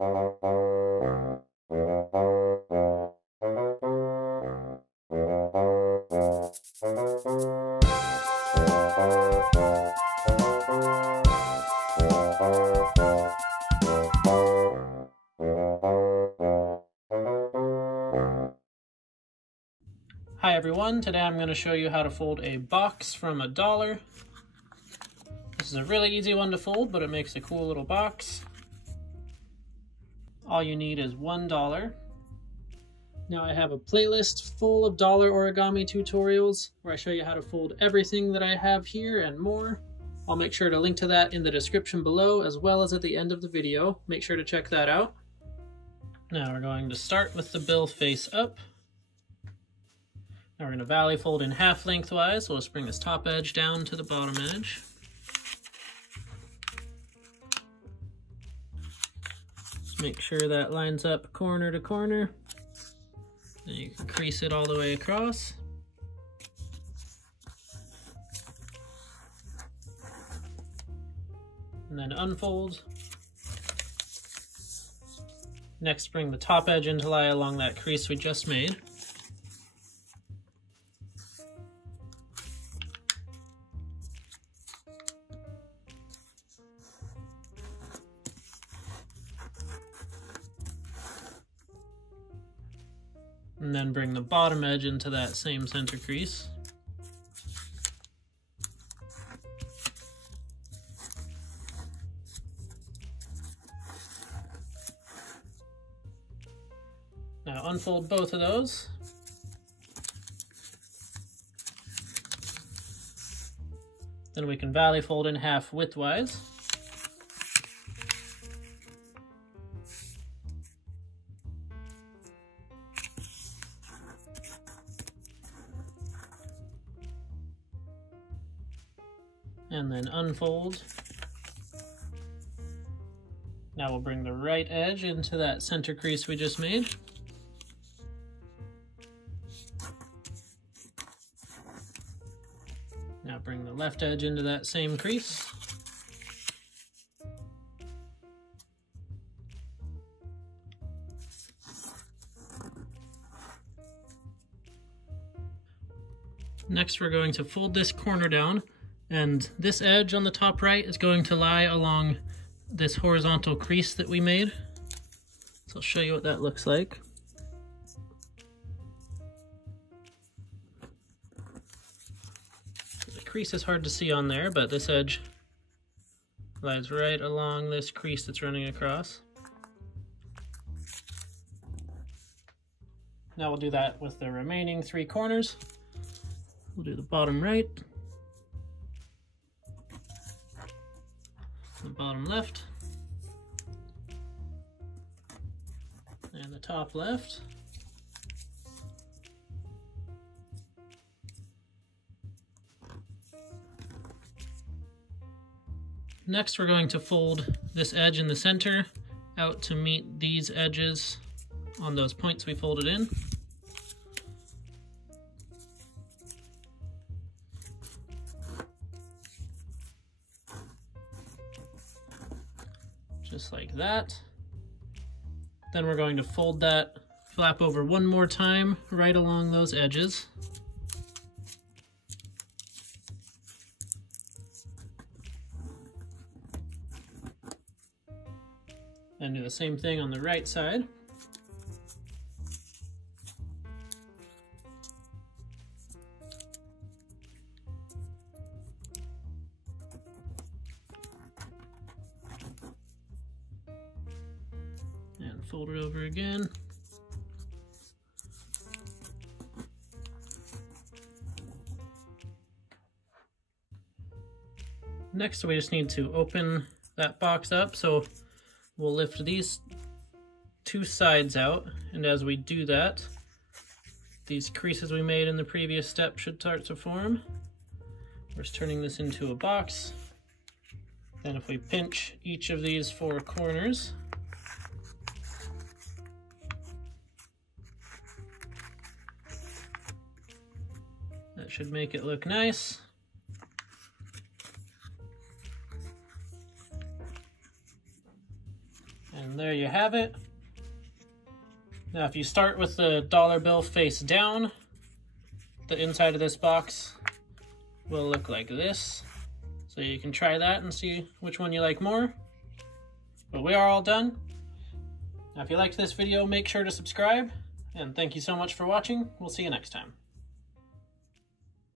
Hi everyone, today I'm going to show you how to fold a box from $1. This is a really easy one to fold, but it makes a cool little box. All you need is $1. Now I have a playlist full of dollar origami tutorials where I show you how to fold everything that I have here and more. I'll make sure to link to that in the description below as well as at the end of the video. Make sure to check that out. Now we're going to start with the bill face up. Now we're going to valley fold in half lengthwise, so let's bring this top edge down to the bottom edge. Just make sure that lines up corner to corner. Then you can crease it all the way across. And then unfold. Next, bring the top edge in to lie along that crease we just made. And then bring the bottom edge into that same center crease. Now unfold both of those. Then we can valley fold in half widthwise. And then unfold. Now we'll bring the right edge into that center crease we just made. Now bring the left edge into that same crease. Next we're going to fold this corner down. And this edge on the top right is going to lie along this horizontal crease that we made. So I'll show you what that looks like. The crease is hard to see on there, but this edge lies right along this crease that's running across. Now we'll do that with the remaining 3 corners. We'll do the bottom right, the bottom left, and the top left. Next, we're going to fold this edge in the center out to meet these edges on those points we folded in. Just like that. Then we're going to fold that flap over one more time right along those edges. And do the same thing on the right side. And fold it over again. Next, we just need to open that box up. So we'll lift these 2 sides out, and as we do that, these creases we made in the previous step should start to form. We're just turning this into a box. Then if we pinch each of these 4 corners, that should make it look nice. And And there you have it. Now if you start with the dollar bill face down, the inside of this box will look like this. So you can try that and see which one you like more. But we are all done. Now if you liked this video, make sure to subscribe, and thank you so much for watching. We'll see you next time.